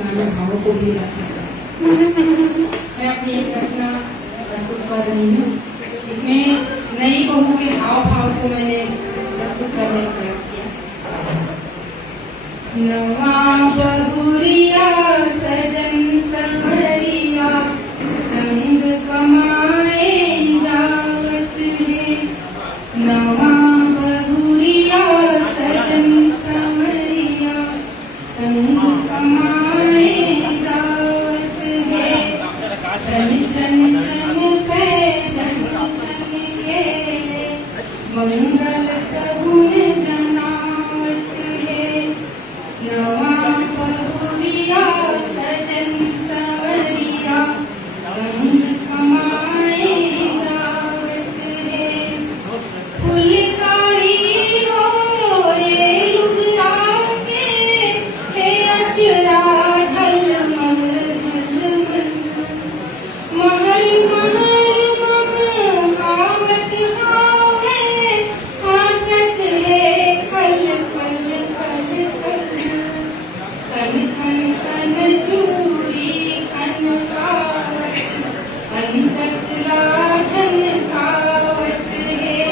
मानव भावों को भी रखेगा। मैं अपनी एक रचना प्रस्तुत कर रही हूँ। इसमें नई बहू के हाव भाव को मैंने प्रस्तुत करने का प्रयास किया। नवा बहुरिया सजन संवरिया संग कमाए जावत है। नवा बहुरिया सजन संवरिया संग कमाए जावत है। छन छन छन पे छन छन के मंगल सगुन जनावत है। नवा बहुरिया सजन संवरिया संग कमाए जावत है। फुलकारी हो रे लुगरा के हे अचरा झलमल झलमल। महल महल मम आवत आवे हासत है खल खल खल खल। खन खन खन चूड़ी खनकावत अंतसला झनकावत है।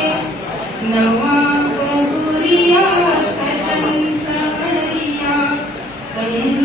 नवा बहुरिया सजन संवरिया संग